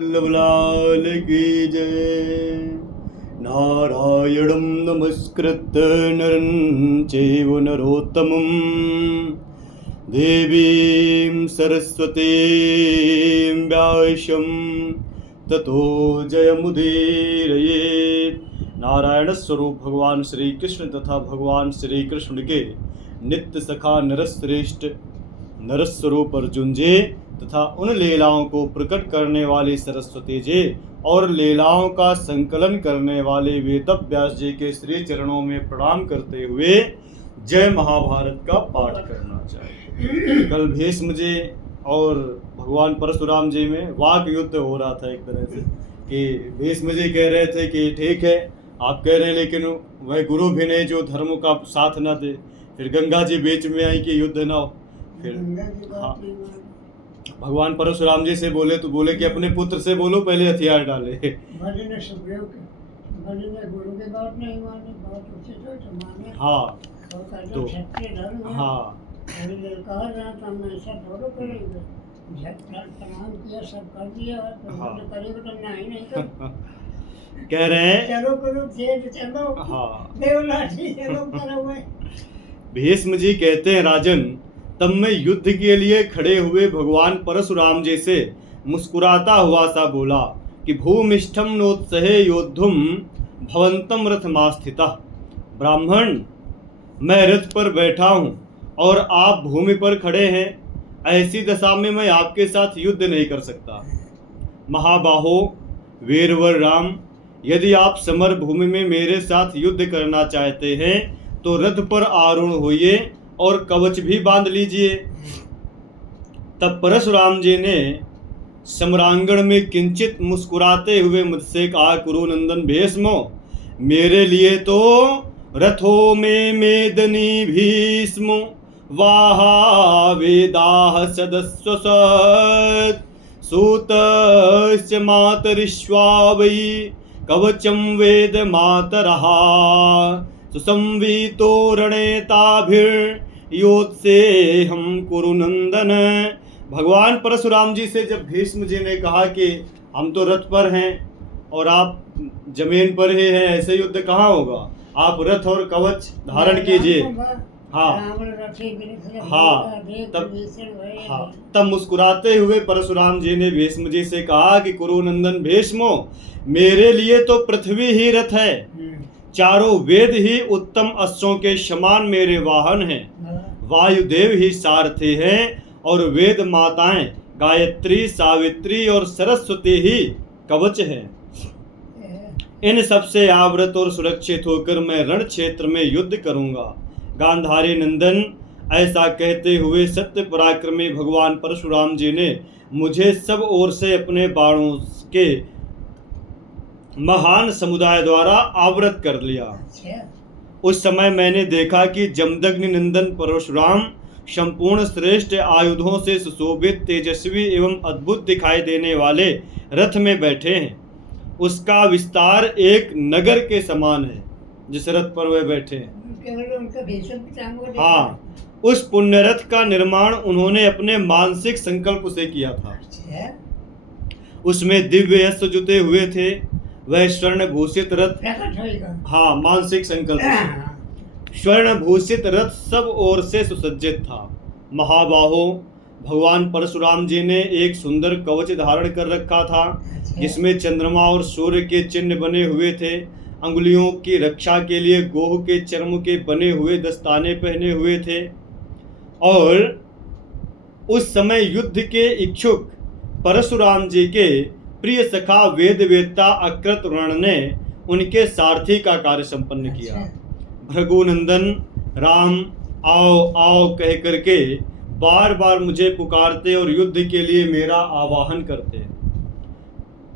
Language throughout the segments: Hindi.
लाल की जय। नारायणं नमस्कृत्य नरं चैव नरोत्तमं देवीं सरस्वतीं व्यासं ततो जयमुदीरयेत्। नारायण स्वरूप भगवान श्री कृष्ण तथा भगवान श्री कृष्ण के नित्य सखा नरश्रेष्ठ नरस्वरूप अर्जुन जी तथा उन लीलाओं को प्रकट करने वाली सरस्वती जी और लीलाओं का संकलन करने वाले वेदव्यास जी के श्री चरणों में प्रणाम करते हुए जय महाभारत का पाठ करना चाहिए। कल भीष्म जी और भगवान परशुराम जी में वाक युद्ध हो रहा था एक तरह से कि भीष्म जी कह रहे थे कि ठीक है आप कह रहे हैं लेकिन वह गुरु भी नहीं जो धर्म का साथ न दे। फिर गंगा जी बीच में आई कि युद्ध ना हो। फिर हाँ भगवान परशुराम जी से बोले तो बोले कि अपने पुत्र से बोलो पहले हथियार डाले। ने सुग्रीव ने गुरु की बात नहीं मानी, बात उचित है तो माने। हाँ तो क्षत्रिय धर्म है। हाँ अभी ललकार रहा तो हम ऐसा थोड़ा करेंगे। झटपट प्रणाम किया सब कर दिया तो हाँ। करेंगे तो नहीं नहीं कर कह रहे हैं चलो कुरुक्षेत्र चलो। हाँ देवलाठी चलो करो हुए। भीष्म जी कहते हैं राजन तब मैं युद्ध के लिए खड़े हुए भगवान परशुराम जी से मुस्कुराता हुआ सा बोला कि भूमिष्ठम नोत्सहे योद्धुम भवंतम रथमास्थिता। ब्राह्मण मैं रथ पर बैठा हूँ और आप भूमि पर खड़े हैं, ऐसी दशा में मैं आपके साथ युद्ध नहीं कर सकता। महाबाहो वीरवर राम, यदि आप समर भूमि में मेरे साथ युद्ध करना चाहते हैं तो रथ पर आरूढ़ होइए और कवच भी बांध लीजिए। तब परशुराम जी ने सम्रांगण में किंचित मुस्कुराते हुए मुझसे कहा कुरुनंदन भीष्मो, मेरे लिए तो रथों में मेदनी भीष्मो वाहा वेदाः सदस्वसत् सूतस्य मातरिश्वा वै कवचं वेद मातरः सुसंवीतो रणेताभिर्योत्से हम कुरुनंदन। भगवान परशुराम जी से जब भीष्म जी ने कहा कि हम तो रथ पर हैं और आप जमीन पर ही हैं, ऐसे युद्ध कहाँ होगा, आप रथ और कवच धारण कीजिए। हाँ तब मुस्कुराते हुए परशुराम जी ने भीष्म जी से कहा कि कुरुनंदन भीष्मो, मेरे लिए तो पृथ्वी ही रथ है, चारों वेद ही उत्तम अश्वों के समान मेरे वाहन हैं, वायुदेव ही सारथी हैं और वेद माताएं गायत्री सावित्री और सरस्वती ही कवच हैं। इन सबसे आवृत और सुरक्षित होकर मैं रण क्षेत्र में युद्ध करूंगा। गांधारी नंदन, ऐसा कहते हुए सत्य पराक्रमी भगवान परशुराम जी ने मुझे सब ओर से अपने बाणों के महान समुदाय द्वारा आवृत कर लिया। उस समय मैंने देखा कि जमदग्नि नंदन परशुराम संपूर्ण श्रेष्ठ आयुधों से सुशोभित तेजस्वी एवं अद्भुत दिखाई देने वाले रथ में बैठे हैं। उसका विस्तार एक नगर के समान है जिस रथ पर वे बैठे हैं। हाँ, उस पुण्य रथ का निर्माण उन्होंने अपने मानसिक संकल्प से किया था। उसमें दिव्य यश जुटे हुए थे। वह स्वर्ण भूषित रथ, हाँ मानसिक संकल्प से स्वर्ण भूषित रथ सब ओर से सुसज्जित था। महाबाहो, भगवान परशुराम जी ने एक सुंदर कवच धारण कर रखा था जिसमें चंद्रमा और सूर्य के चिन्ह बने हुए थे। अंगुलियों की रक्षा के लिए गोह के चर्म के बने हुए दस्ताने पहने हुए थे। और उस समय युद्ध के इच्छुक परशुराम जी के प्रिय सखा वेद वेदता अकृतवर्ण ने उनके सारथी का कार्य संपन्न किया। भृगुनंदन राम आओ आओ कह करके बार बार मुझे पुकारते और युद्ध के लिए मेरा आवाहन करते।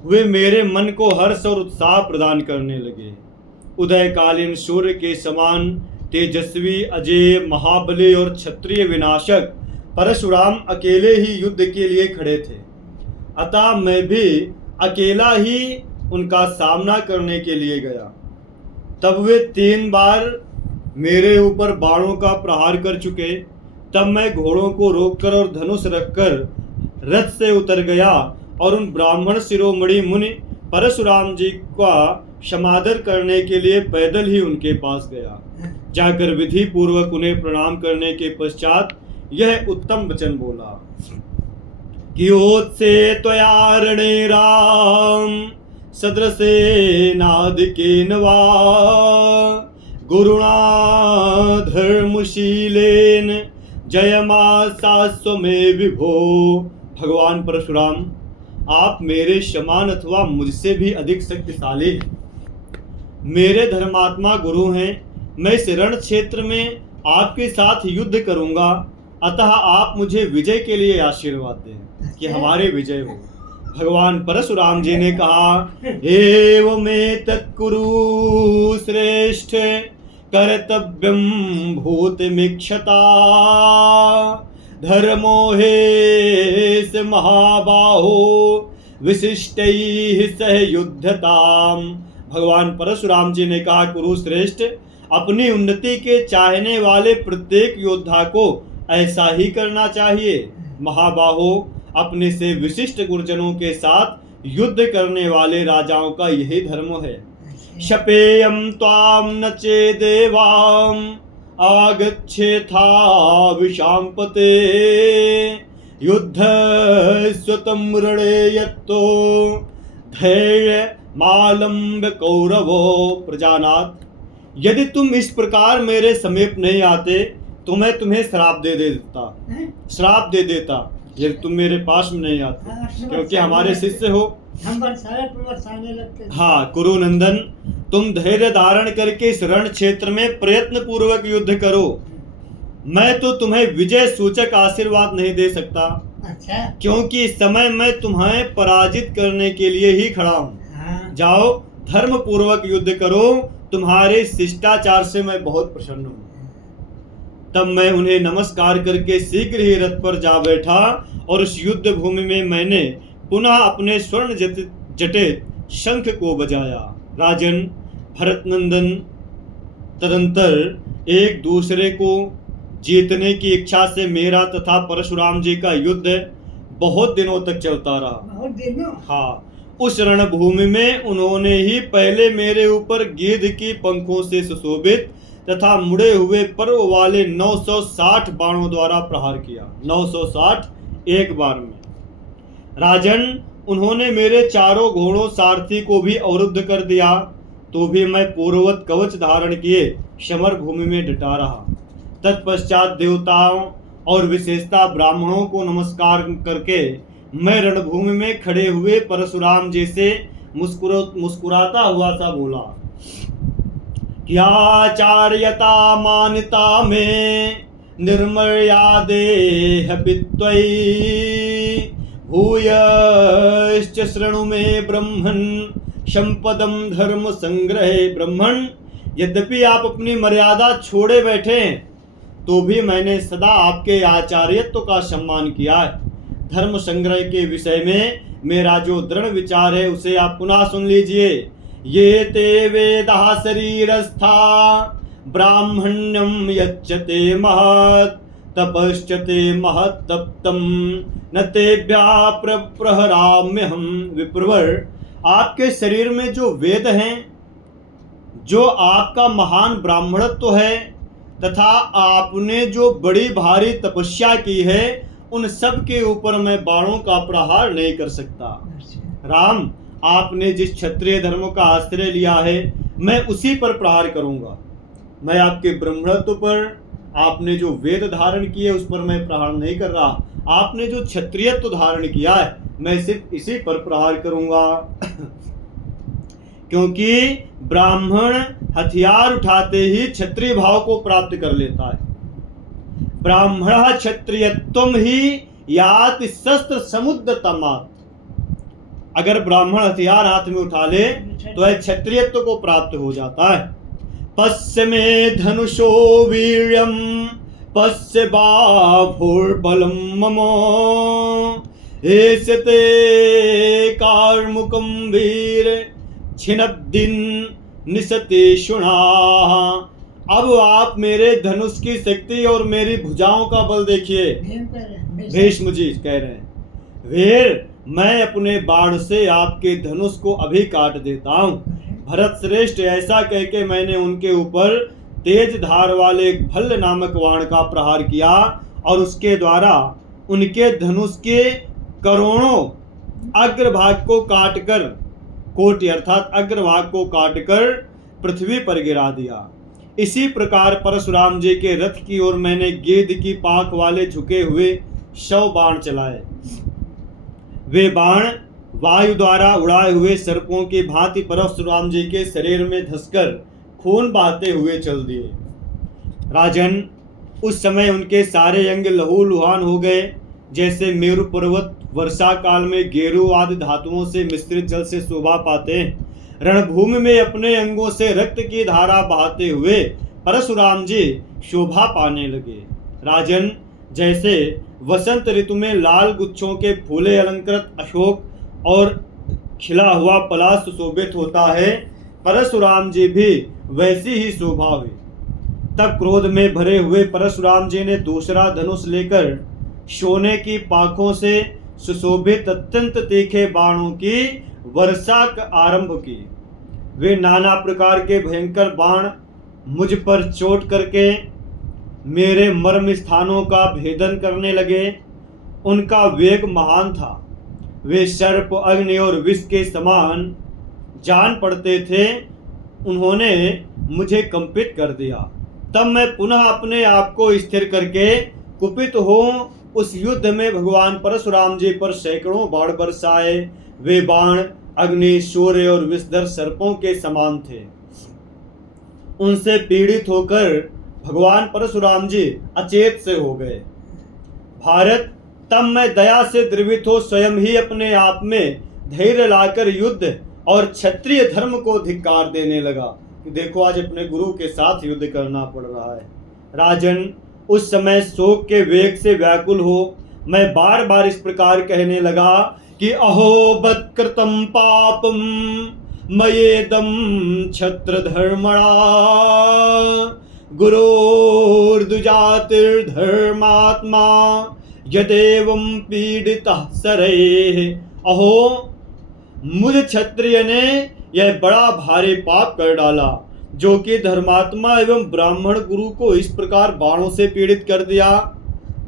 वे मेरे मन को हर्ष और उत्साह प्रदान करने लगे। उदयकालीन सूर्य के समान तेजस्वी अजय महाबली और क्षत्रिय विनाशक परशुराम अकेले ही युद्ध के लिए खड़े थे। अतः मैं भी अकेला ही उनका सामना करने के लिए गया। तब वे 3 बार मेरे ऊपर बाणों का प्रहार कर चुके। तब मैं घोड़ों को रोककर और धनुष रखकर रथ से उतर गया और उन ब्राह्मण शिरोमणि मुनि परशुराम जी का समादर करने के लिए पैदल ही उनके पास गया। जाकर विधि पूर्वक उन्हें प्रणाम करने के पश्चात यह उत्तम वचन बोला कि ओत्से त्वया रणे राम सदृशे नादिकेन वा गुरुणा धर्मशीलेन जयमासास्व में विभो। भगवान परशुराम, आप मेरे समान अथवा मुझसे भी अधिक शक्तिशाली हैं। मेरे धर्मात्मा गुरु हैं। मैं इस रण क्षेत्र में आपके साथ युद्ध करूंगा, अतः आप मुझे विजय के लिए आशीर्वाद दें कि हमारे विजय हो। भगवान परशुराम जी ने कहा, एवमेतत् कुरु श्रेष्ठ कर्तव्यम भूतमीक्षता धर्मो हेस महाबाहो विशिष्टैः सह युद्धताम। भगवान परशुराम जी ने कहा, कुरुश्रेष्ठ, अपनी उन्नति के चाहने वाले प्रत्येक योद्धा को ऐसा ही करना चाहिए। महाबाहो, अपने से विशिष्ट गुरुजनों के साथ युद्ध करने वाले राजाओं का यही धर्म है। शपेयम त्वाम न चेदेवाम आगच्छेथा विशांपते युद्ध स्वतम रणे यत्तो धैर्य मालंब कौरवो। प्रजानाथ, यदि तुम इस प्रकार मेरे समीप नहीं आते तो मैं तुम्हें श्राप दे देता यदि तुम मेरे पास में नहीं आते, क्योंकि हमारे शिष्य हो। हम बरसाने लगते। हाँ कुरुनंदन, तुम धैर्य धारण करके इस रण क्षेत्र में प्रयत्न पूर्वक युद्ध करो। मैं तो तुम्हें विजय सूचक आशीर्वाद नहीं दे सकता। अच्छा। क्योंकि इस समय मैं तुम्हें पराजित करने के लिए ही खड़ा हूँ। हाँ। जाओ, धर्म पूर्वक युद्ध करो। तुम्हारे शिष्टाचार से मैं बहुत प्रसन्न हूँ। तब मैं उन्हें नमस्कार करके शीघ्र ही रथ पर जा बैठा और उस युद्ध भूमि में मैंने पुनः अपने स्वर्ण जटित शंख को बजाया। राजन भरतनंदन, तदंतर एक दूसरे को जीतने की इच्छा से मेरा तथा परशुराम जी का युद्ध बहुत दिनों तक चलता रहा। बहुत दिनों? हाँ, उस रणभूमि में उन्होंने ही पहले मेरे ऊपर गिद्ध की पंखों से सुशोभित तथा मुड़े हुए पर्व वाले 960 बाणों द्वारा प्रहार किया। 960 एक बार में। राजन, उन्होंने मेरे चारों घोड़ों सारथी को भी अवरुद्ध कर दिया, तो भी मैं पूर्ववत कवच धारण किए समर भूमि में डटा रहा। तत्पश्चात देवताओं और विशेषता ब्राह्मणों को नमस्कार करके मैं रणभूमि में खड़े हुए परशुराम जी से मुस्कुराता हुआ सा बोला, आचार्यता मान्यता में निर्मर्यादेह पित्वयि भूयश्च शृणु में ब्रह्मन् संपदम धर्म संग्रहे। ब्रह्मण, यद्यपि आप अपनी मर्यादा छोड़े बैठे हैं, तो भी मैंने सदा आपके आचार्यत्व का सम्मान किया है। धर्म संग्रह के विषय में मेरा जो दृढ़ विचार है उसे आप पुनः सुन लीजिए। ये ते वेदा शरीरस्था ब्राह्मण्यम यच्चते महत् तपश्चते महत् तप्तम न तेभ्यः प्रहराम्यहम्। विप्रवर, आपके शरीर में जो वेद हैं, जो आपका महान ब्राह्मणत्व है तथा आपने जो बड़ी भारी तपस्या की है, उन सब के ऊपर मैं बाणों का प्रहार नहीं कर सकता। राम, आपने जिस क्षत्रिय धर्म का आश्रय लिया है, मैं उसी पर प्रहार करूंगा। मैं आपके ब्राह्मणत्व पर, आपने जो वेद धारण किए उस पर मैं प्रहार नहीं कर रहा। आपने जो क्षत्रियत्व धारण किया है, मैं सिर्फ इसी पर प्रहार करूंगा। क्योंकि ब्राह्मण हथियार उठाते ही क्षत्रिय भाव को प्राप्त कर लेता है। ब्राह्मण क्षत्रियत्वम ही याति शस्त्र समुद्र तमात्। अगर ब्राह्मण हथियार हाथ में उठा ले तो वह क्षत्रियत्व को प्राप्त हो जाता है। पश्य मे धनुषो वीर्यम पश्य बाहुर्बलम मम एषते कार्मुकम वीर छिनब्दिन निशते शुणा। अब आप मेरे धनुष की शक्ति और मेरी भुजाओं का बल देखिए। भीष्म जी कह रहे हैं, वीर, मैं अपने बाण से आपके धनुष को अभी काट देता हूँ। भरत श्रेष्ठ, ऐसा कह के मैंने उनके ऊपर तेज धार वाले एक भल्ल नामक बाण का प्रहार किया और उसके द्वारा उनके धनुष के करोड़ों अग्रभाग को काटकर, कोटि अर्थात अग्रभाग को काटकर पृथ्वी पर गिरा दिया। इसी प्रकार परशुराम जी के रथ की ओर मैंने गेंद की पांख वाले झुके हुए 100 बाण चलाए। वे बाण वायु द्वारा उड़ाए हुए सर्पों की भांति परशुराम जी के शरीर में धंसकर खून बहाते हुए चल दिए। राजन, उस समय उनके सारे अंग लहूलुहान हो गए, जैसे मेरु पर्वत वर्षा काल में गेरू आदि धातुओं से मिश्रित जल से शोभा पाते हैं। रणभूमि में अपने अंगों से रक्त की धारा बहाते हुए परशुराम जी शोभा पाने लगे। राजन, जैसे वसंत ऋतु में लाल गुच्छों के फूले अलंकृत अशोक और खिला हुआ पलाश सुशोभित होता है, परशुराम जी भी वैसी ही शोभा हुई। तब क्रोध में भरे हुए परशुराम जी ने दूसरा धनुष लेकर सोने की पाखों से सुशोभित अत्यंत तीखे बाणों की वर्षा आरंभ की। वे नाना प्रकार के भयंकर बाण मुझ पर चोट करके मेरे मर्म स्थानों का भेदन करने लगे। उनका वेग महान था। वे सर्प, अग्नि और विष के समान जान पड़ते थे। उन्होंने मुझे कंपित कर दिया। तब मैं पुनः अपने आप को स्थिर करके कुपित हो उस युद्ध में भगवान परशुराम जी पर सैकड़ों बाण बरसाए। वे बाण अग्नि, सूर्य और विषधर सर्पों के समान थे। उनसे पीड़ित होकर भगवान परशुराम जी अचेत से हो गए। भारत, तब मैं दया से द्रवित हो स्वयं ही अपने आप में धैर्य लाकर युद्ध और क्षत्रिय धर्म को धिक्कार देने लगा कि देखो आज अपने गुरु के साथ युद्ध करना पड़ रहा है। राजन, उस समय शोक के वेग से व्याकुल हो मैं बार बार इस प्रकार कहने लगा कि अहो बत्कृतं पापम मयेदं क्षत्र धर्मणा गुरोर्दुजातिर्धर्मात्मा यदेवं पीडितः सरेः। अहो, मुझ क्षत्रिय ने यह बड़ा भारी पाप कर डाला, जो कि धर्मात्मा एवं ब्राह्मण गुरु को इस प्रकार बाणों से पीड़ित कर दिया।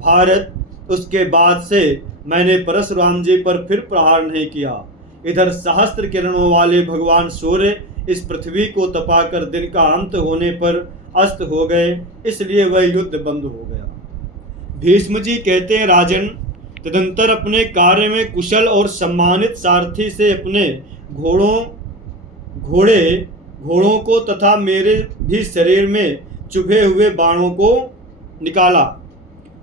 भारत, उसके बाद से मैंने परशुराम जी पर फिर प्रहार नहीं किया। इधर सहस्त्र किरणों वाले भगवान सूर्य इस पृथ्वी को तपाकर दिन का अंत होने पर अस्त हो गए, इसलिए वह युद्ध बंद हो गया। भीष्म जी कहते हैं, राजन, तदंतर अपने कार्य में कुशल और सम्मानित सारथी से अपने घोड़ों को तथा मेरे भी शरीर में चुभे हुए बाणों को निकाला।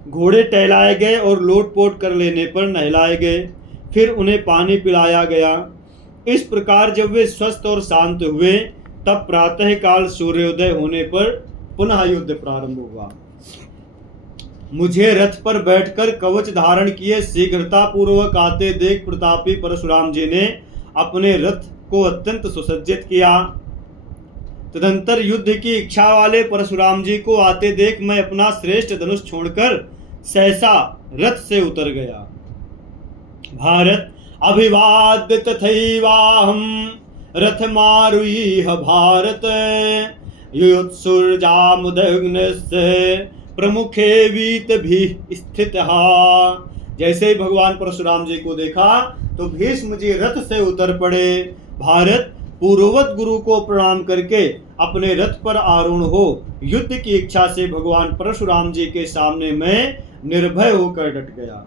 घोड़े टहलाए गए और लोटपोट कर लेने पर नहलाए गए, फिर उन्हें पानी पिलाया गया। इस प्रकार जब वे स्वस्थ और शांत हुए, तब प्रातः काल सूर्योदय होने पर पुनः युद्ध प्रारंभ हुआ। मुझे रथ पर बैठकर कवच धारण किए शीघ्रता पूर्वक आते देख प्रतापी परशुराम जी ने अपने रथ को अत्यंत सुसज्जित किया। तदंतर युद्ध की इच्छा वाले परशुराम जी को आते देख मैं अपना श्रेष्ठ धनुष छोड़कर सहसा रथ से उतर गया। भारत, अभिवाद्य तथैवाहं रथमारुह्य भारत युत्सुर्जामुदग्नस्य प्रमुखे वीत भी स्थित। जैसे ही भगवान परशुराम जी को देखा तो भीष्म जी रथ से उतर पड़े। भारत, पूर्ववत गुरु को प्रणाम करके अपने रथ पर आरूढ़ हो युद्ध की इच्छा से भगवान परशुराम जी के सामने मैं निर्भय होकर डट गया।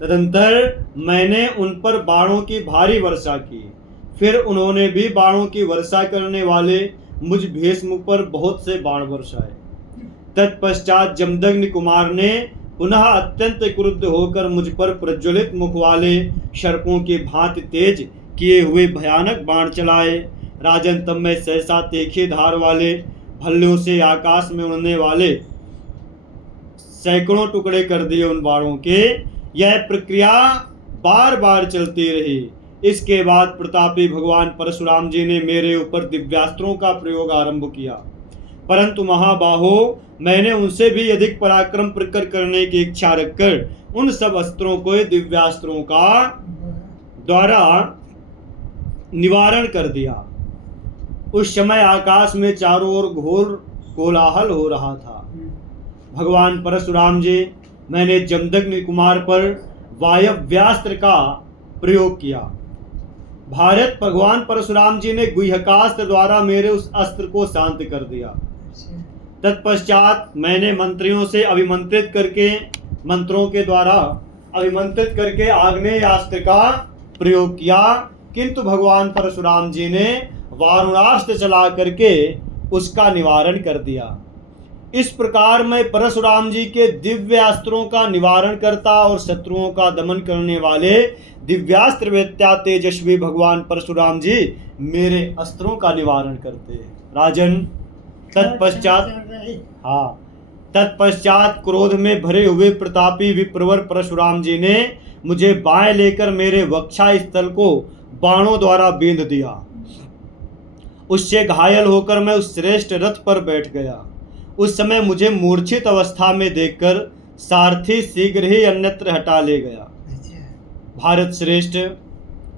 तदंतर मैंने उन पर बाणों की भारी वर्षा की। फिर उन्होंने भी बाणों की वर्षा करने वाले मुझ भीष्म पर बहुत से बाण बरसाए। तत्पश्चात जमदग्नि कुमार ने पुनः अत्यंत क्रुद्ध होकर मुझ पर प्रज्वलित मुख वाले सर्पों की भांति तेज किए हुए भयानक बाण चलाए। राजन, तब मैं सहसा तीखी धार वाले भल्लों से आकाश में उड़ने वाले सैकड़ों टुकड़े कर दिए उन बाणों के। यह प्रक्रिया बार बार चलती रही। इसके बाद प्रतापी भगवान परशुराम जी ने मेरे ऊपर दिव्यास्त्रों का प्रयोग आरंभ किया, परंतु महाबाहो, मैंने उनसे भी अधिक पराक्रम प्रकट करने की इच्छा रखकर उन सब अस्त्रों को दिव्यास्त्रों का द्वारा निवारण कर दिया। उस समय आकाश में चारों ओर घोर कोलाहल हो रहा था। भगवान परशुराम जी, मैंने जमदग्नि कुमार पर वायव्यास्त्र का प्रयोग किया। भगवान परशुराम जी ने गुह्यकास्त्र द्वारा मेरे उस अस्त्र को शांत कर दिया। तत्पश्चात मैंने मंत्रियों से मंत्रों के द्वारा अभिमंत्रित करके आग्नेयास्त्र का प्रयोग किया, किंतु भगवान परशुराम जी ने वारुणास्त्र चला करके उसका निवारण कर दिया। इस प्रकार मैं परशुराम जी के दिव्य अस्त्रों का निवारण करता और शत्रुओं का दमन करने वाले दिव्यास्त्र वेत्या तेजस्वी भगवान परशुराम जी मेरे अस्त्रों का निवारण करते। राजन, तत्पश्चात क्रोध में भरे हुए प्रतापी विप्रवर परशुराम जी ने मुझे बाएं लेकर मेरे वक्षा स्थल को बाणों द्वारा बींध दिया। उससे घायल होकर मैं उस श्रेष्ठ रथ पर बैठ गया। उस समय मुझे मूर्छित अवस्था में देखकर सारथी शीघ्र ही अन्यत्र हटा ले गया। भारत श्रेष्ठ,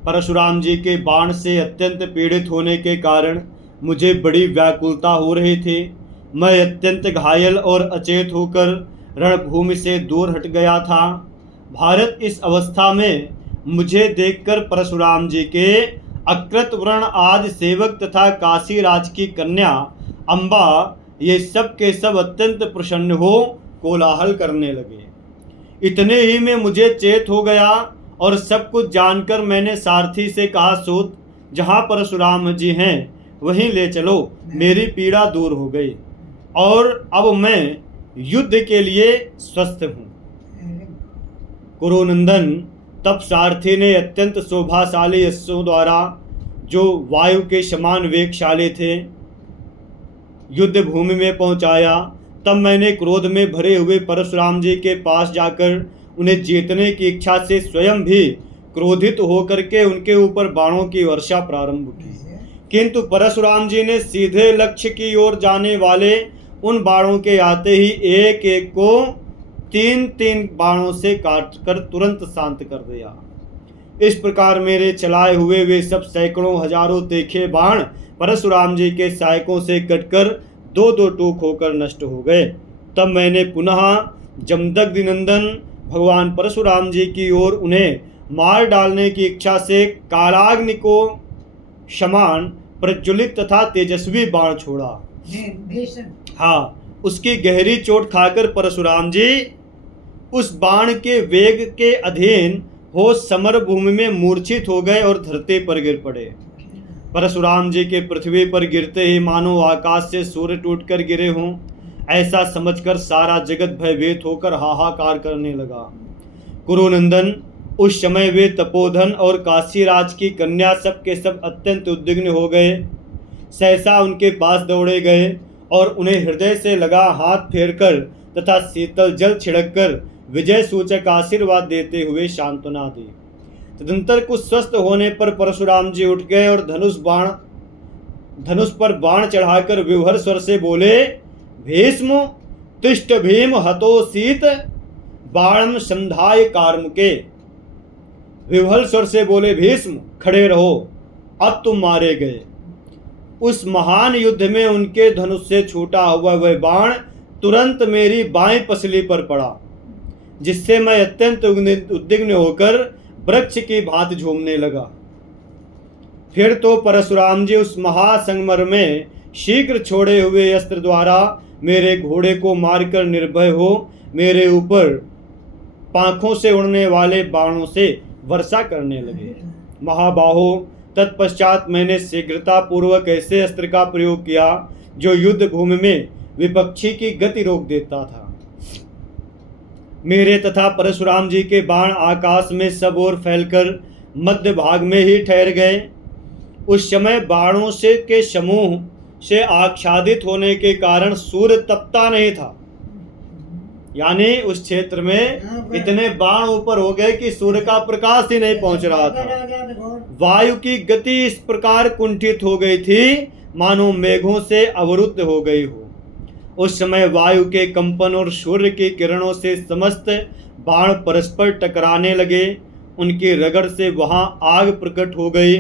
परशुराम जी के बाण से अत्यंत पीड़ित होने के कारण मुझे बड़ी व्याकुलता हो रही थी। मैं अत्यंत घायल और अचेत होकर रणभूमि से दूर हट गया था। भारत, इस अवस्था में मुझे देखकर परशुराम जी के अकृत व्रण आदि सेवक तथा काशी राज की कन्या अम्बा, ये सब के सब अत्यंत प्रसन्न हो कोलाहल करने लगे। इतने ही में मुझे चेत हो गया और सब कुछ जानकर मैंने सारथी से कहा, सोत, जहाँ परशुराम जी हैं वहीं ले चलो। मेरी पीड़ा दूर हो गई और अब मैं युद्ध के लिए स्वस्थ हूँ। कुरुनंदन, तब सारथी ने अत्यंत शोभाशाली अश्वों द्वारा, जो वायु के समान वेगशाली थे, युद्ध भूमि में पहुंचाया। तब मैंने क्रोध में भरे हुए परशुराम जी के पास जाकर उन्हें जीतने की इच्छा से स्वयं भी क्रोधित होकर के उनके ऊपर बाणों की वर्षा प्रारंभ की, किंतु परशुराम जी ने सीधे लक्ष्य की ओर जाने वाले उन बाणों के आते ही एक एक को 3-3 बाणों से काटकर तुरंत शांत कर दिया। इस प्रकार मेरे चलाए हुए वे सब सैकड़ों हजारों तीखे बाण परशुराम जी के सहायकों से कटकर 2-2 टूक होकर नष्ट हो गए। तब मैंने पुनः जमदग्नि नंदन भगवान परशुराम जी की ओर उन्हें मार डालने की इच्छा से कालाग्नि को समान प्रज्वलित तथा तेजस्वी बाण छोड़ा। उसकी गहरी चोट खाकर परशुराम जी उस बाण के वेग के अधीन हो समर भूमि में मूर्छित हो गए और धरती पर गिर पड़े। परशुराम जी के पृथ्वी पर गिरते ही मानो आकाश से सूर्य टूटकर गिरे हों, ऐसा समझकर सारा जगत भयभीत होकर हाहाकार करने लगा। कुरुनंदन, उस समय वे तपोधन और काशीराज की कन्या सब के सब अत्यंत उद्विग्न हो गए। सहसा उनके पास दौड़े गए और उन्हें हृदय से लगा हाथ फेरकर तथा शीतल जल छिड़ककर विजय सूचक आशीर्वाद देते हुए सांत्वना दी। तदंतर कुछ स्वस्थ होने पर परशुराम जी उठ गए और धनुष पर बाण चढ़ाकर विभर स्वर से बोले, भीष्म तिष्ठ भीम हतोसीत बाणम संधाय कार्मुके। विभल स्वर से बोले, भीष्म खड़े रहो, अब तुम मारे गए। उस महान युद्ध में उनके धनुष से छूटा हुआ वह बाण तुरंत मेरी बाएं पसली पर पड़ा, जिससे मैं अत्यंत उद्विग्न होकर वृक्ष की भांति झूमने लगा। फिर तो परशुराम जी उस महासंगमर में शीघ्र छोड़े हुए अस्त्र द्वारा मेरे घोड़े को मारकर निर्भय हो मेरे ऊपर पांखों से उड़ने वाले बाणों से वर्षा करने लगे। महाबाहो, तत्पश्चात मैंने शीघ्रता पूर्वक ऐसे अस्त्र का प्रयोग किया जो युद्ध भूमि में विपक्षी की गति रोक देता था। मेरे तथा परशुराम जी के बाण आकाश में सब ओर फैलकर मध्य भाग में ही ठहर गए। उस समय बाणों से के समूह से आच्छादित होने के कारण सूर्य तपता नहीं था, यानी उस क्षेत्र में इतने बाण ऊपर हो गए कि सूर्य का प्रकाश ही नहीं पहुंच रहा था। वायु की गति इस प्रकार कुंठित हो गई थी मानो मेघों से अवरुद्ध हो गई हो। उस समय वायु के कंपन और सूर्य की किरणों से समस्त बाण परस्पर टकराने लगे। उनके रगड़ से वहां आग प्रकट हो गई।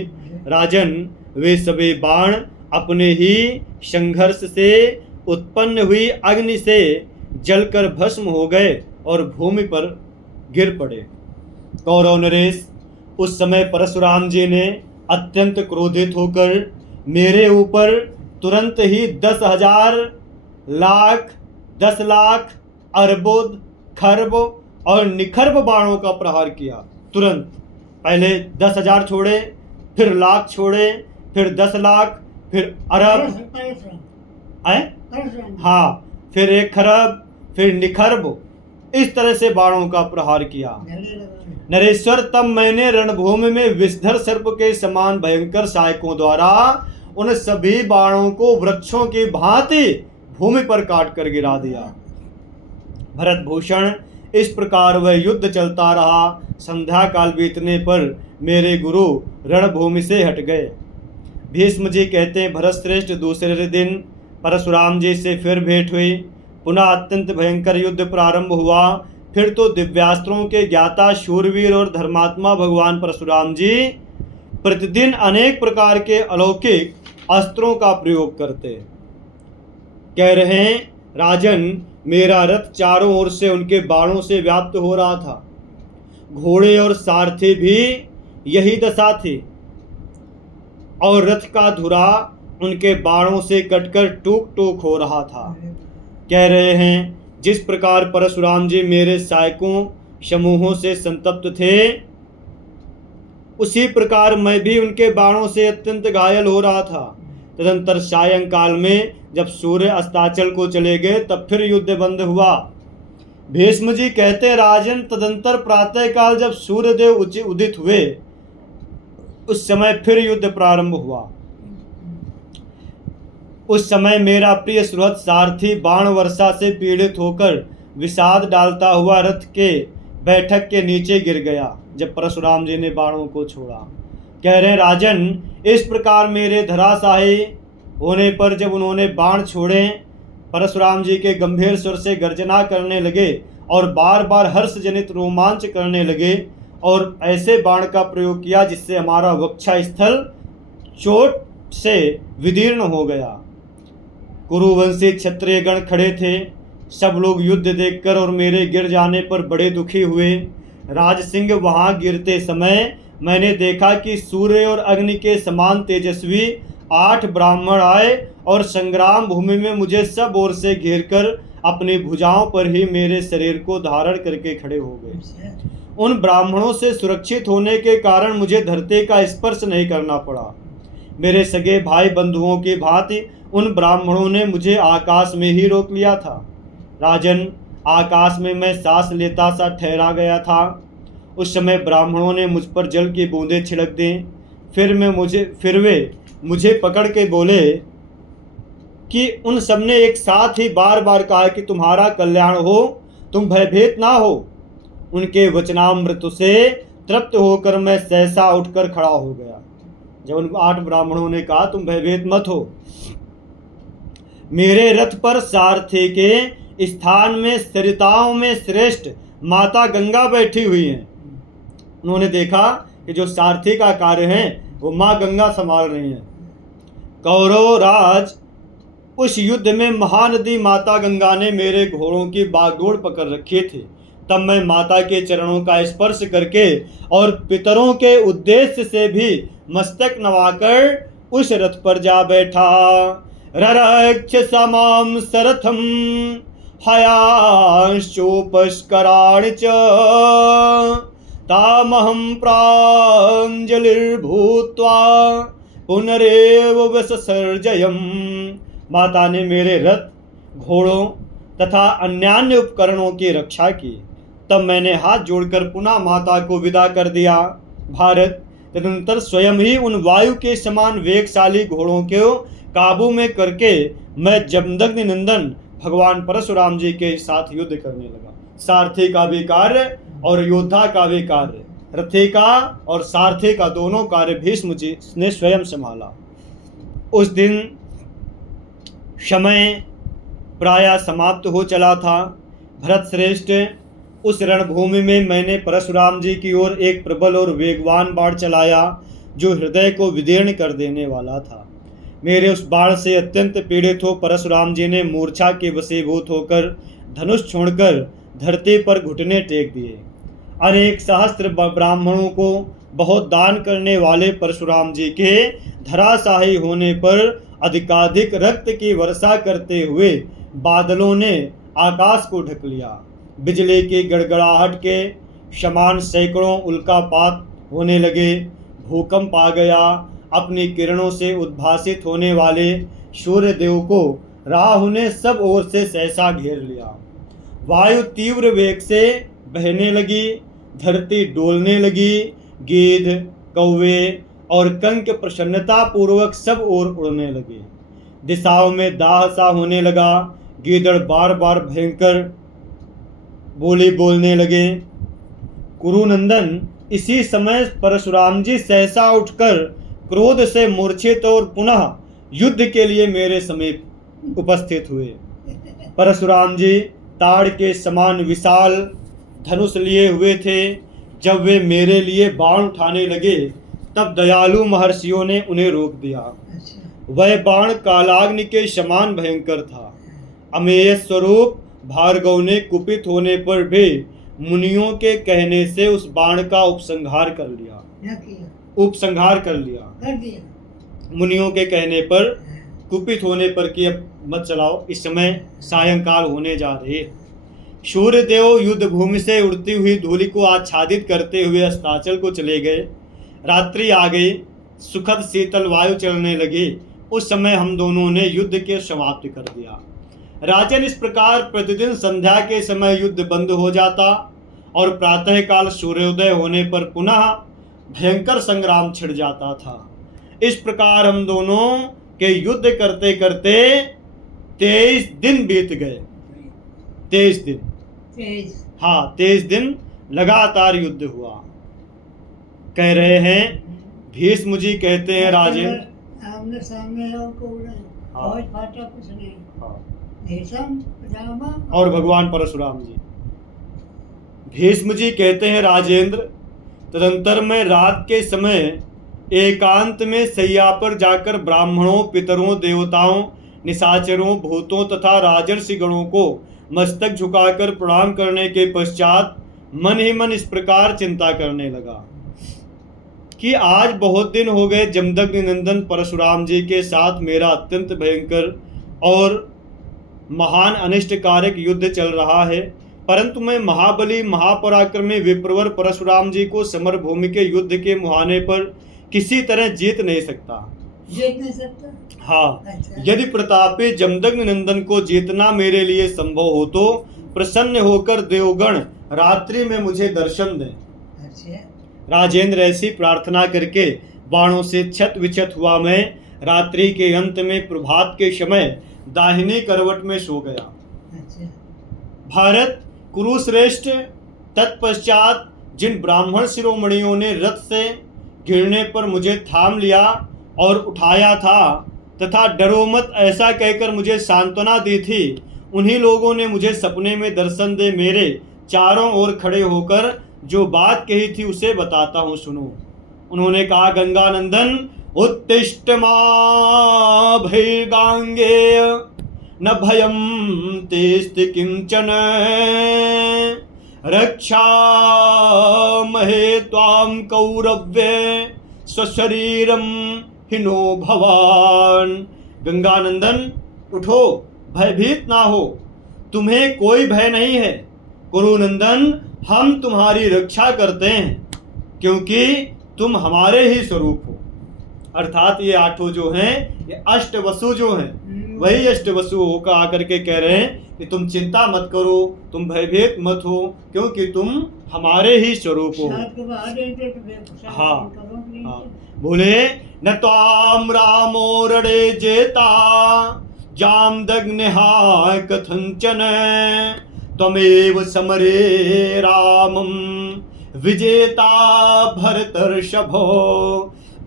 राजन, वे सभी बाण अपने ही संघर्ष से उत्पन्न हुई अग्नि से जलकर भस्म हो गए और भूमि पर गिर पड़े। कौरव नरेश, उस समय परशुराम जी ने अत्यंत क्रोधित होकर मेरे ऊपर तुरंत ही 10,000 लाख 10 लाख अर्बुद खर्ब और निखर्ब बाणों का प्रहार किया। तुरंत पहले 10,000 छोड़े, फिर लाख छोड़े, फिर 10 लाख, फिर अरब, हाँ, फिर 1 खरब, फिर निखर्ब, इस तरह से बाणों का प्रहार किया। नरेश्वर, तब मैंने रणभूमि में विषधर सर्प के समान भयंकर सहायकों द्वारा उन सभी बाणों को वृक्षों की भांति भूमि पर काट कर गिरा दिया। भरत भूषण, इस प्रकार वह युद्ध चलता रहा। संध्या काल बीतने पर मेरे गुरु रणभूमि से हट गए। भीष्म जी कहते हैं, भरत श्रेष्ठ, दूसरे दिन परशुराम जी से फिर भेंट हुई। पुनः अत्यंत भयंकर युद्ध प्रारंभ हुआ। फिर तो दिव्यास्त्रों के ज्ञाता शूरवीर और धर्मात्मा भगवान परशुराम जी प्रतिदिन अनेक प्रकार के अलौकिक अस्त्रों का प्रयोग करते। कह रहे हैं, राजन, मेरा रथ चारों ओर से उनके बाणों से व्याप्त हो रहा था। घोड़े और सारथी भी यही दशा थी और रथ का धुरा उनके बाणों से कटकर टूक टूक हो रहा था। कह रहे हैं, जिस प्रकार परशुराम जी मेरे सहायकों समूहों से संतप्त थे, उसी प्रकार मैं भी उनके बाणों से अत्यंत घायल हो रहा था। तदंतर सायंकाल में जब सूर्य अस्ताचल को चले गए, तब फिर युद्ध बंद हुआ। भीष्म जी कहते हैं, राजन, तदंतर प्रातः काल जब सूर्यदेव उदित हुए, उस समय फिर युद्ध प्रारंभ हुआ। उस समय मेरा प्रिय सुहृद सारथी बाण वर्षा से पीड़ित होकर विषाद डालता हुआ रथ के बैठक के नीचे गिर गया, जब परशुराम जी ने बाणों को छोड़ा। कह रहे हैं, राजन, इस प्रकार मेरे धराशायी होने पर जब उन्होंने बाण छोड़े, परशुराम जी के गंभीर स्वर से गर्जना करने लगे और बार बार हर्ष जनित रोमांच करने लगे और ऐसे बाण का प्रयोग किया जिससे हमारा वक्षा स्थल चोट से विदीर्ण हो गया। कुरुवंशी क्षत्रिय गण खड़े थे। सब लोग युद्ध देखकर और मेरे गिर जाने पर बड़े दुखी हुए। राजसिंह, वहां गिरते समय मैंने देखा कि सूर्य और अग्नि के समान तेजस्वी 8 ब्राह्मण आए और संग्राम भूमि में मुझे सब ओर से घेरकर अपनी भुजाओं पर ही मेरे शरीर को धारण करके खड़े हो गए। उन ब्राह्मणों से सुरक्षित होने के कारण मुझे धरती का स्पर्श नहीं करना पड़ा। मेरे सगे भाई बंधुओं की भांति उन ब्राह्मणों ने मुझे आकाश में ही रोक लिया था। राजन, आकाश में मैं सांस लेता सा ठहरा गया था। उस समय ब्राह्मणों ने मुझ पर जल की बूंदें छिड़क दी। फिर वे मुझे पकड़ के बोले कि उन सबने एक साथ ही बार बार कहा कि तुम्हारा कल्याण हो, तुम भयभीत ना हो। उनके वचनामृत से तृप्त होकर मैं सहसा उठकर खड़ा हो गया। जब उन 8 ब्राह्मणों ने कहा, तुम भयभीत मत हो। मेरे रथ पर सारथी के स्थान में सरिताओं में श्रेष्ठ माता गंगा बैठी हुई हैं। उन्होंने देखा कि जो सारथी का कार्य है वो माँ गंगा संभाल रही हैं। कौरव राज, उस युद्ध में महानदी माता गंगा ने मेरे घोड़ों की बागडोर पकड़ रखी थी। तब मैं माता के चरणों का स्पर्श करके और पितरों के उद्देश्य से भी मस्तक नवाकर उस रथ पर जा बैठा। ररक्ष समाम सरथम हयाश्चोपस्कराणि च तामहं प्राञ्जलिर्भूत्वा पुनरेव विससर्जयम्। माता ने मेरे रथ, घोड़ों तथा अन्यान्य उपकरणों की रक्षा की। तब मैंने हाथ जोड़कर पुनः माता को विदा कर दिया। भारत, तदनंतर स्वयं ही उन वायु के समान वेगशाली घोड़ों को काबू में करके मैं जमदग्नि नंदन भगवान परशुराम जी के साथ युद्ध करने लगा। सारथी का भी कार्य और योद्धा का भी कार्य, रथी का और सारथी का दोनों कार्य भीष्म जी ने स्वयं संभाला। उस दिन समय प्रायः समाप्त हो चला था। भरत श्रेष्ठ, उस रणभूमि में मैंने परशुराम जी की ओर एक प्रबल और वेगवान बाण चलाया जो हृदय को विदीर्ण कर देने वाला था। मेरे उस बाण से अत्यंत पीड़ित हो परशुराम जी ने मूर्छा के वशीभूत होकर धनुष छोड़कर धरती पर घुटने टेक दिए। अनेक सहस्त्र ब्राह्मणों को बहुत दान करने वाले परशुराम जी के धराशायी होने पर अधिकाधिक रक्त की वर्षा करते हुए बादलों ने आकाश को ढक लिया। बिजली की गड़गड़ाहट के समान सैकड़ों उल्कापात होने लगे। भूकंप आ गया। अपनी किरणों से उद्भासित होने वाले सूर्य देव को राहु ने सब ओर से सहसा घेर लिया। वायु तीव्र वेग से बहने लगी। धरती डोलने लगी। गीध, कौवे और कंक प्रसन्नता पूर्वक सब ओर उड़ने लगे। दिशाओं में दाह सा होने लगा। गीदड़ बार बार भयंकर बोली बोलने लगे। कुरुनंदन, इसी समय परशुराम जी सहसा उठकर क्रोध से मूर्छित और पुनः युद्ध के लिए मेरे समीप उपस्थित हुए। परशुराम जी ताड़ के समान विशाल धनुष लिए हुए थे। जब वे मेरे लिए बाण उठाने लगे तब दयालु महर्षियों ने उन्हें रोक दिया। वह बाण कालाग्नि के समान भयंकर था। अमेय स्वरूप भार्गव ने कुपित होने पर भी मुनियों के कहने से उस बाण का उपसंहार कर लिया। मुनियों के कहने पर कुपित होने पर कि अब मत चलाओ, इस समय सायंकाल होने जा रहे। सूर्य देव युद्ध भूमि से उड़ती हुई धूलि को आच्छादित करते हुए अस्ताचल को चले गए। रात्रि आ गई। सुखद शीतल वायु चलने लगी। उस समय हम दोनों ने युद्ध के समाप्त कर दिया। राजन, इस प्रकार प्रतिदिन संध्या के समय युद्ध बंद हो जाता और प्रातःकाल सूर्योदय होने पर पुनः भयंकर संग्राम छिड़ जाता था। इस प्रकार हम दोनों के युद्ध करते करते 23 दिन बीत गए। 23 दिन, हाँ 23 दिन लगातार युद्ध हुआ। कह रहे हैं भीष्म जी कहते हैं राजेंद्र, आमने सामने फौज फाटा कुछ नहीं। और भगवान परशुराम जी, भीष्म जी कहते हैं राजेंद्र, तदंतर में रात के समय एकांत में शैया पर जाकर ब्राह्मणों, पितरों, देवताओं, निशाचरों, भूतों तथा राजर्षि गणों को मस्तक झुकाकर प्रणाम करने के पश्चात मन ही मन इस प्रकार चिंता करने लगा कि आज बहुत दिन हो गए जमदग्नि नंदन परशुराम जी के साथ मेरा अत्यंत भयंकर और महान अनिष्टकारक युद्ध चल रहा है, परंतु मैं महाबली महापराक्रमी विप्रवर परशुराम जी को समर भूमि के युद्ध के मुहाने पर किसी तरह जीत नहीं सकता। हाँ, अच्छा। यदि प्रतापी जमदग्नि नंदन को जीतना मेरे लिए संभव हो तो प्रसन्न होकर देवगण रात्रि में मुझे दर्शन दें। अच्छा। राजेंद्र, ऐसी प्रार्थना करके बाणों से छत विछत हुआ मैं रात्रि के अंत में प्रभात के समय दाहिनी करवट में सो गया। अच्छा। भारत कुरुश्रेष्ठ, तत्पश्चात जिन ब्राह्मण शिरोमणियों ने रथ से गिरने पर मुझे थाम लिया और उठाया था तथा डरो मत ऐसा कहकर मुझे सांत्वना दी थी, उन्हीं लोगों ने मुझे सपने में दर्शन दे मेरे चारों ओर खड़े होकर जो बात कही थी उसे बताता हूँ, सुनो। उन्होंने कहा, गंगानंदन, उत्तिष्ठ मा भैर्गांगेय न भयम तेस्ति किंचन रक्षामहे त्वां कौरव्ये स्वशरीरम हिनो भवान। गंगानंदन, उठो, भयभीत ना हो, तुम्हें कोई भय नहीं है। कुरुनंदन, हम तुम्हारी रक्षा करते हैं क्योंकि तुम हमारे ही स्वरूप हो। अर्थात ये आठों जो हैं, ये अष्टवसु जो हैं, वही अष्टवसु होकर आकर के कह रहे हैं कि तुम चिंता मत करो, तुम भयभीत मत हो, क्योंकि तुम हमारे ही स्वरूप हो। हाँ, हाँ, बोले, न त्वाम रामो रणे जेता जामदग्निहा कथंचन त्वमेव समरे रामम विजेता भरतर्षभो।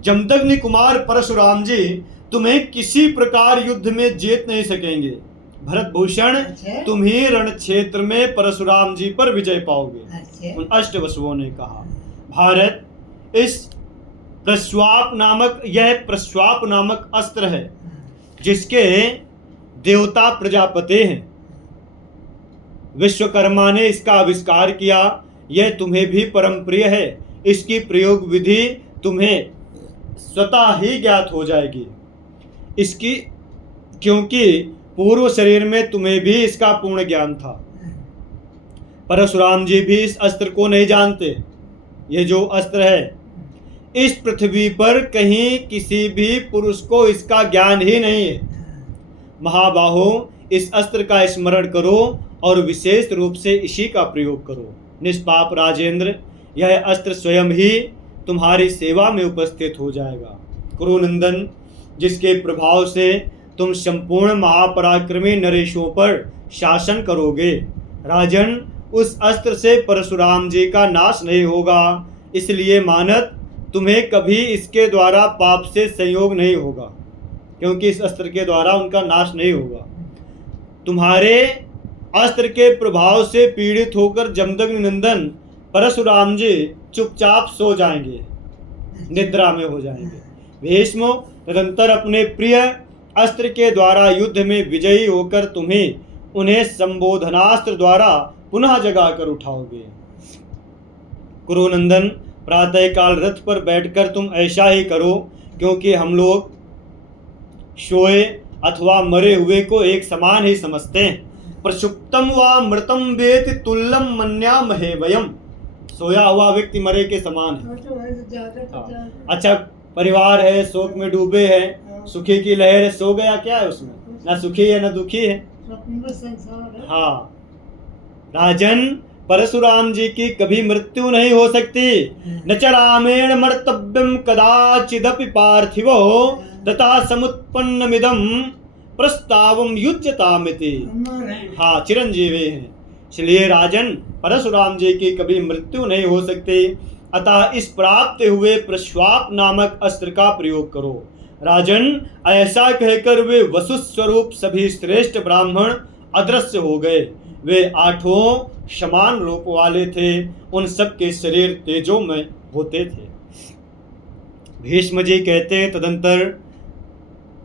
जमदग्नि कुमार परशुराम जी तुम्हें किसी प्रकार युद्ध में जीत नहीं सकेंगे। भरत भूषण, अच्छा। तुम ही रण क्षेत्र में परशुराम जी पर विजय पाओगे। अच्छा। उन अष्ट वसुओं ने कहा, भारत, इस यह प्रश्वाप नामक अस्त्र है जिसके देवता प्रजापति हैं। विश्वकर्मा ने इसका आविष्कार किया। यह तुम्हें भी परम प्रिय है। इसकी प्रयोग विधि तुम्हें स्वतः ही ज्ञात हो जाएगी, इसकी क्योंकि पूर्व शरीर में तुम्हें भी इसका पूर्ण ज्ञान था। परशुराम जी भी इस अस्त्र को नहीं जानते। ये जो अस्त्र है, इस पृथ्वी पर कहीं किसी भी पुरुष को इसका ज्ञान ही नहीं है। महाबाहो, इस अस्त्र का स्मरण करो और विशेष रूप से इसी का प्रयोग करो। निष्पाप राजेंद्र, यह अस्त्र स्वयं ही तुम्हारी सेवा में उपस्थित हो जाएगा। कुरुनंदन, जिसके प्रभाव से तुम संपूर्ण महापराक्रमी नरेशों पर शासन करोगे। राजन, उस अस्त्र से परशुराम जी का नाश नहीं होगा, इसलिए मानत तुम्हें कभी इसके द्वारा पाप से संयोग नहीं होगा, क्योंकि इस अस्त्र के द्वारा उनका नाश नहीं होगा। तुम्हारे अस्त्र के प्रभाव से पीड़ित होकर जमदग्नि नंदन परशुराम जी चुपचाप सो जाएंगे, निद्रा में हो जाएंगे। भीष्म निरंतर अपने प्रिय अस्त्र के द्वारा युद्ध में विजयी होकर उन्हें संबोधनास्त्र द्वारा पुनः जगा कर उठाओगे। कुरुनंदन, प्रातःकाल रथ पर बैठकर तुम ऐसा ही करो, क्योंकि हम लोग सोए अथवा मरे हुए को एक समान ही समझते हैं। प्रसुप्तम व मृतम वेति तुल्यम मन्यामहे वयम। सोया हुआ व्यक्ति मरे के समान है। अच्छा, परिवार है, शोक में डूबे हैं, सुखी की लहर है, सो गया, क्या है उसमें? ना सुखी है ना दुखी है। हाँ राजन, परशुराम जी की कभी मृत्यु नहीं हो सकती। न च रामेण मर्तव्यम कदाचिदपि पार्थिवो तथा समुत्पन्नमिदं प्रस्तावम युज्यतामिति। हाँ, चिरंजीवी हैं। इसलिए राजन, परशुराम जी की कभी मृत्यु नहीं हो सकती। अतः इस प्राप्त हुए प्रश्वाप नामक अस्त्र का प्रयोग करो। राजन, ऐसा कहकर वे वसु स्वरूप सभी श्रेष्ठ ब्राह्मण अदृश्य हो गए। वे आठों समान रूप वाले थे। उन सब के शरीर तेजोमय होते थे। भीष्म जी कहते हैं, तदंतर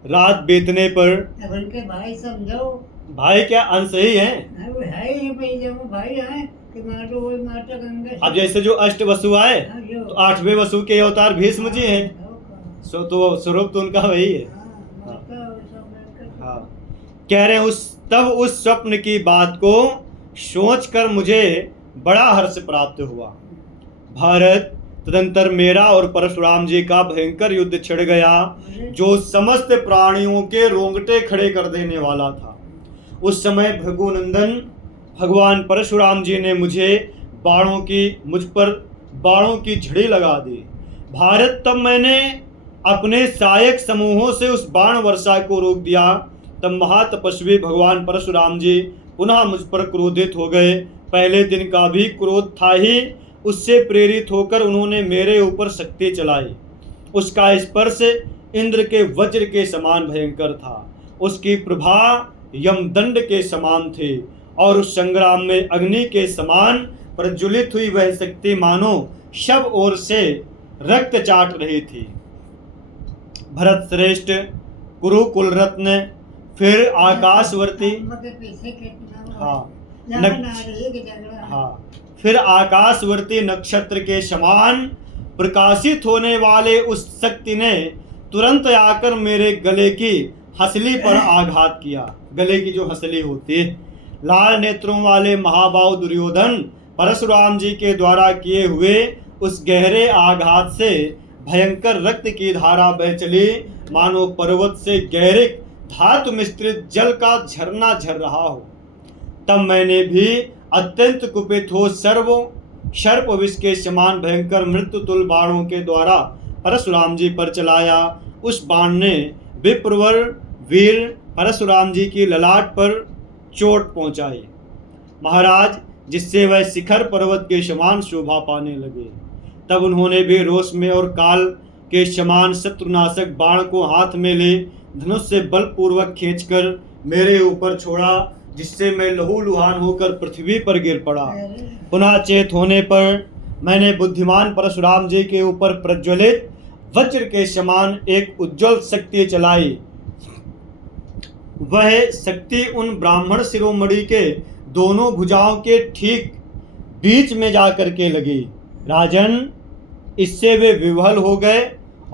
रात बीतने पर उनके भाई समझो, भाई क्या अंश ही हैं? वो है ही भाई, जब वो भाई हैं कि मारो वही माता गंगा। अब जैसे जो अष्ट वसु आए, तो आठवें वसु के अवतार भीष्म जी हैं। सो तो स्वरूप तो उनका वही है। हाँ, कह रहे हैं तब उस स्वप्न की बात को सोचकर मुझे बड़ा हर्ष प्राप्त हुआ। भारत, तदंतर मेरा और परशुराम जी का भयंकर युद्ध छिड़ गया, जो समस्त प्राणियों के रोंगटे खड़े कर देने वाला था। उस समय भृगुनंदन भगवान परशुराम जी ने मुझ पर बाणों की झड़ी लगा दी। भारत, तब मैंने अपने सहायक समूहों से उस बाण वर्षा को रोक दिया। तब महातपस्वी भगवान परशुराम जी पुनः मुझ पर क्रोधित हो गए। पहले दिन का भी क्रोध था ही, उससे प्रेरित होकर उन्होंने मेरे ऊपर शक्ति चलाई। उसका स्पर्श इंद्र के वज्र के समान भयंकर था। उसकी प्रभा यमदंड के समान थी, और उस संग्राम में अग्नि के समान प्रज्वलित हुई वह शक्ति मानो सब ओर से रक्त चाट रही थी। भरत श्रेष्ठ, कुरुकुल रत्न, फिर आकाशवर्ती, फिर आकाशवर्ती नक्षत्र के समान प्रकाशित होने वाले उस शक्ति ने तुरंत आकर मेरे गले की हंसली पर आघात किया। गले की जो हंसली होती है, लाल नेत्रों वाले महाबाहु दुर्योधन परशुराम जी के द्वारा किए हुए उस गहरे आघात से भयंकर रक्त की धारा बह चली, मानो पर्वत से गहरे धातु मिश्रित जल का झरना झर रहा हो। तब मैंने भी अत्यंत कुपित हो सर्प विष के समान भयंकर मृत्यु तुल्य बाणों के द्वारा परशुराम जी पर चलाया। उस बाण ने विप्रवर वीर परशुराम जी की ललाट पर चोट पहुंचाई महाराज, जिससे वह शिखर पर्वत के समान शोभा पाने लगे। तब उन्होंने भी रोष में और काल के समान शत्रुनाशक बाण को हाथ में ले धनुष से बलपूर्वक खींचकर मेरे ऊपर छोड़ा, जिससे मैं लहूलुहान होकर पृथ्वी पर गिर पड़ा। पुनः चेत होने पर मैंने बुद्धिमान परशुराम जी के ऊपर प्रज्वलित वज्र के समान एक उज्जवल शक्ति चलाई। वह शक्ति उन ब्राह्मण शिरोमणि के दोनों भुजाओं के ठीक बीच में जाकर के लगी। राजन, इससे वे विह्वल हो गए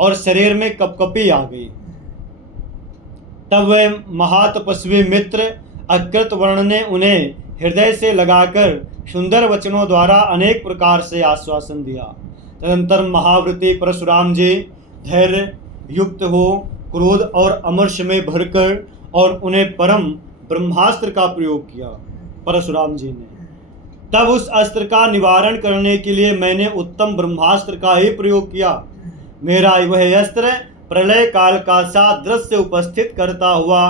और शरीर में कपकपी आ गई। तब वह महातपस्वी मित्र अकृत वर्ण ने उन्हें हृदय से लगाकर सुंदर वचनों द्वारा अनेक प्रकार से आश्वासन दिया। तदंतर महाव्रती परशुराम जी धैर्य युक्त हो क्रोध और अमर्ष में भरकर और उन्हें परम ब्रह्मास्त्र का प्रयोग किया। परशुराम जी ने तब उस अस्त्र का निवारण करने के लिए मैंने उत्तम ब्रह्मास्त्र का ही प्रयोग किया। मेरा वह अस्त्र प्रलय काल का सा दृश्य उपस्थित करता हुआ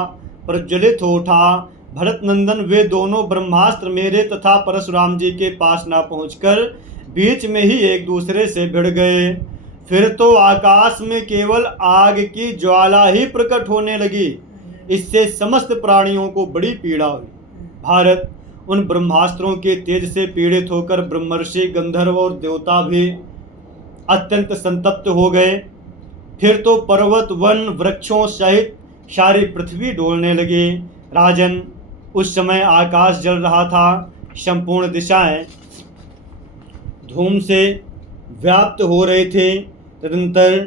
प्रज्वलित हो उठा। भरत नंदन, वे दोनों ब्रह्मास्त्र मेरे तथा परशुराम जी के पास न पहुंचकर बीच में ही एक दूसरे से भिड़ गए। फिर तो आकाश में केवल आग की ज्वाला ही प्रकट होने लगी। इससे समस्त प्राणियों को बड़ी पीड़ा हुई। भारत, उन ब्रह्मास्त्रों के तेज से पीड़ित होकर ब्रह्मर्षि, गंधर्व और देवता भी अत्यंत संतप्त हो गए। फिर तो पर्वत, वन, वृक्षों सहित सारी पृथ्वी डोलने लगी। राजन, उस समय आकाश जल रहा था, संपूर्ण दिशाएं धूम से व्याप्त हो रहे थे। तदंतर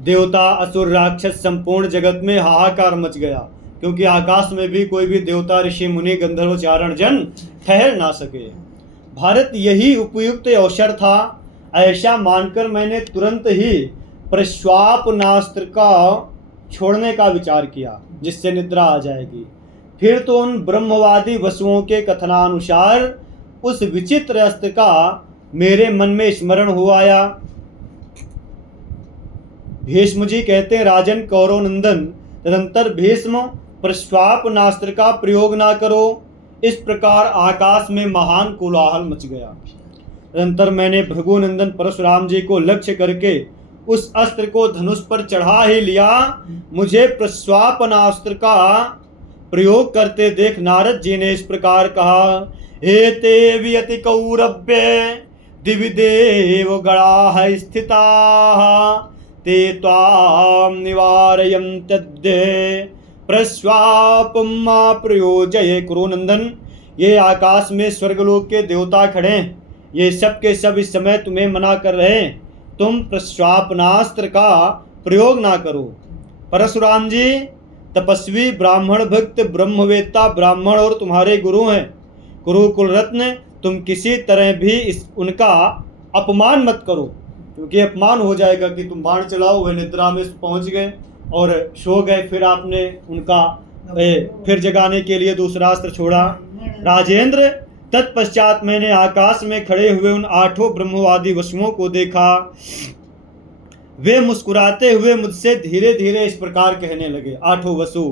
देवता, असुर, राक्षस, संपूर्ण जगत में हाहाकार मच गया, क्योंकि आकाश में भी कोई भी देवता, ऋषि, मुनि, गंधर्व, चारण जन ठहर ना सके। भारत, यही उपयुक्त अवसर था। ऐसा मानकर मैंने तुरंत ही प्रश्वापनास्त्र का छोड़ने का विचार किया, जिससे निद्रा आ जाएगी। फिर तो उन ब्रह्मवादी वसुओं के कथनानुसार उस विचित्र अस्त्र का मेरे मन में स्मरण हो आया। भीष्म जी कहते हैं, राजन कौरव नंदन, तदंतर भीष्म, प्रश्वापनास्त्र का प्रयोग ना करो। इस प्रकार आकाश में महान कोलाहल मच गया। तदंतर मैंने भृगुनंदन परशुराम जी को लक्ष्य करके उस अस्त्र को धनुष पर चढ़ा ही लिया। मुझे प्रश्वापनास्त्र का प्रयोग करते देख नारद जी ने इस प्रकार कहा, एते वियति कौरव्य दिवि देव गणाः स्थिताः ते त्वां निवारयन्त्यद्य प्रश्वापं मा प्रयोजय। कुरुनंदन, ये आकाश में स्वर्गलोक के देवता खड़े हैं, ये सब के सब इस समय तुम्हें मना कर रहे हैं, तुम प्रश्वापनास्त्र का प्रयोग ना करो। परशुराम जी तपस्वी, ब्राह्मण भक्त, ब्रह्मवेत्ता ब्राह्मण और तुम्हारे गुरु हैं। कुरुकुल रत्न, तुम किसी तरह भी उनका अपमान मत करो, क्योंकि अपमान हो जाएगा कि तुम बाण चलाओ। वह निद्रा में पहुंच गए और सो गए, फिर आपने उनका फिर जगाने के लिए दूसरा अस्त्र छोड़ा। राजेंद्र, तत्पश्चात मैंने आकाश में खड़े हुए उन 8 ब्रह्मवादी वसुओं को देखा। वे मुस्कुराते हुए मुझसे धीरे धीरे इस प्रकार कहने लगे। 8 वसु,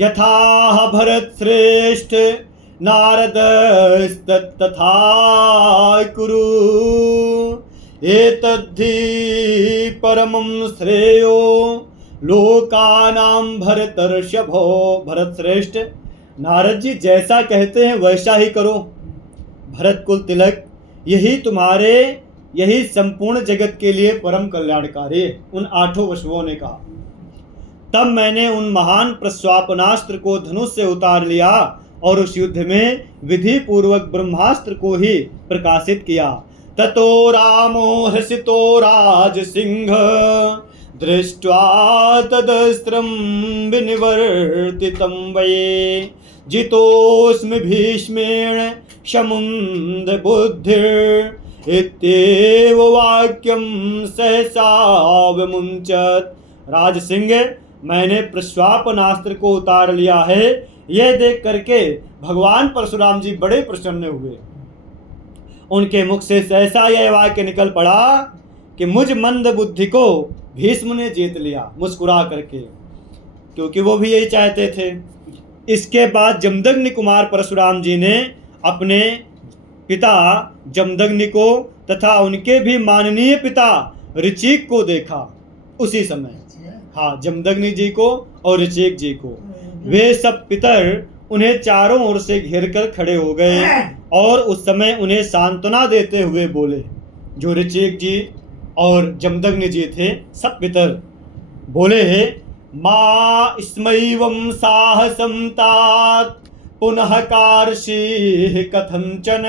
यथा भरत श्रेष्ठ नारद तथा कुरु एतद्धि परमं श्रेयो लोकानां भरतर्षभो। भरत श्रेष्ठ, नारद जी जैसा कहते हैं वैसा ही करो। भरत कुल तिलक, यही संपूर्ण जगत के लिए परम कल्याणकारी है, उन 8 वसुओं ने कहा। तब मैंने उन महान प्रश्वापनास्त्र को धनुष से उतार लिया और उस युद्ध में विधि पूर्वक ब्रह्मास्त्र को ही प्रकाशित किया। ततो रामो हसितो राज सिंह दृष्ट्वा तदस्त्रं विनिवर्तितं वये जितोस्मि भीष्मेण शमुंद बुद्धिर इत्येव वाक्यं सहसा विमुंचत। राज सिंह, मैंने प्रश्वापनास्त्र को उतार लिया है। यह देख करके भगवान परशुराम जी बड़े प्रसन्न हुए। उनके मुख से सहसा यह वाक्य निकल पड़ा कि मुझ मंद बुद्धि को भीष्म ने जीत लिया, मुस्कुरा करके, क्योंकि वो भी यही चाहते थे। इसके बाद जमदग्नि कुमार परशुराम जी ने अपने पिता जमदग्नि को तथा उनके भी माननीय पिता ऋचिक को देखा उसी समय। हाँ, जमदग्नि जी को और ऋचिक जी को। वे सब पितर उन्हें चारों ओर से घेर कर खड़े हो गए और उस समय उन्हें सांत्वना देते हुए बोले। जो ऋचिक जी और जमदग्नि जी थे, सब पितर बोले, मा स्मैवं साहसं तात पुनः कार्षीः कथंचन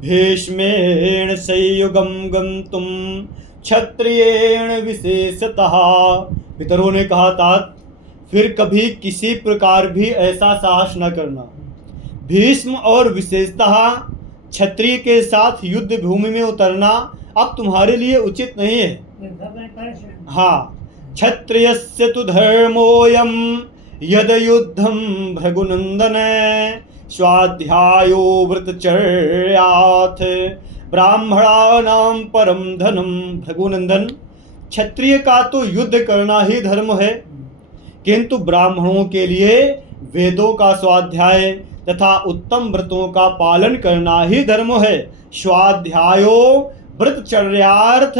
भीष्मेण संयुगं गंतुम क्षत्रियेण विशेषतः। पितरों ने कहा, तात फिर कभी किसी प्रकार भी ऐसा साहस न करना। भीष्म और विशेषतः क्षत्रिय के साथ युद्ध भूमि में उतरना अब तुम्हारे लिए उचित नहीं है। हाँ, क्षत्रियस्य तु धर्मोऽयं यद युद्धं भृगुनंदन स्वाध्यायो व्रतचर्याथ ब्राह्मणानां परम धनम। भृगुनंदन, क्षत्रिय का तो युद्ध करना ही धर्म है, किंतु ब्राह्मणों के लिए वेदों का स्वाध्याय तथा उत्तम व्रतों का पालन करना ही धर्म है। स्वाध्यायो व्रतचर्यार्थ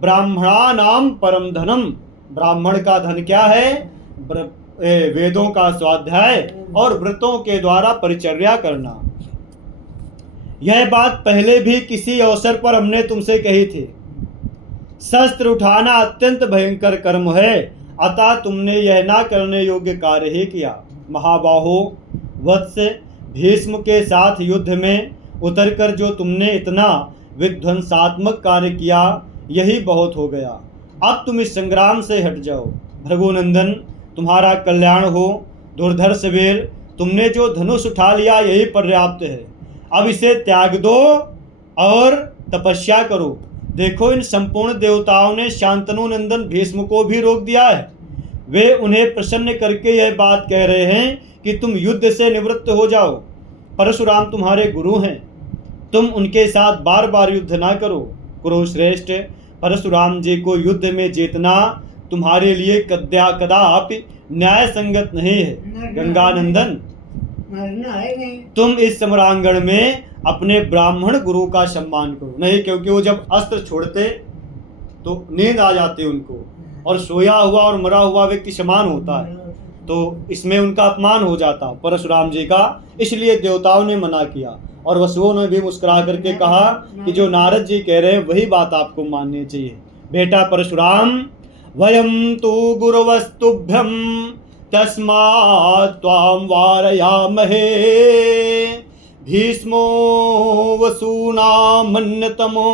ब्राह्मणानाम परम धनम। ब्राह्मण का धन क्या है? वेदों का स्वाध्याय और व्रतों के द्वारा परिचर्या करना। यह बात पहले भी किसी अवसर पर हमने तुमसे कही थी। शस्त्र उठाना अत्यंत भयंकर कर्म है, अतः तुमने यह ना करने योग्य कार्य ही किया। महाबाहो वत्स, भीष्म के साथ युद्ध में उतरकर जो तुमने इतना विध्वंसात्मक कार्य किया, यही बहुत हो गया। अब तुम इस संग्राम से हट जाओ। भृगुनंदन, तुम्हारा कल्याण हो। दुर्धर्ष वीर, तुमने जो धनुष उठा लिया यही पर्याप्त है। अब इसे त्याग दो और तपस्या करो। देखो, इन संपूर्ण देवताओं ने शांतनु नंदन भीष्म को भी रोक दिया है। वे उन्हें प्रसन्न करके यह बात कह रहे हैं कि तुम युद्ध से निवृत्त हो जाओ। परशुराम तुम्हारे गुरु हैं, तुम उनके साथ बार बार युद्ध ना करो। कुरुश्रेष्ठ, परशुराम जी को युद्ध में जीतना तुम्हारे लिए कदापि न्याय संगत नहीं है। गंगानंदन, तुम इस समरांगण में अपने ब्राह्मण गुरु का सम्मान करो। नहीं, क्योंकि वो जब अस्त्र छोड़ते तो नींद आ जाती उनको, और सोया हुआ और मरा हुआ व्यक्ति समान होता है, तो इसमें उनका अपमान हो जाता परशुराम जी का। इसलिए देवताओं ने मना किया, और वसुओं ने भी मुस्कुरा करके कहा कि जो नारद जी कह रहे हैं वही बात आपको माननी चाहिए। बेटा परशुराम, वयम तु गुरुवस्तुभ्यं तस्मात् त्वां वारयामहे भीष्मो वसूनामन्यतमो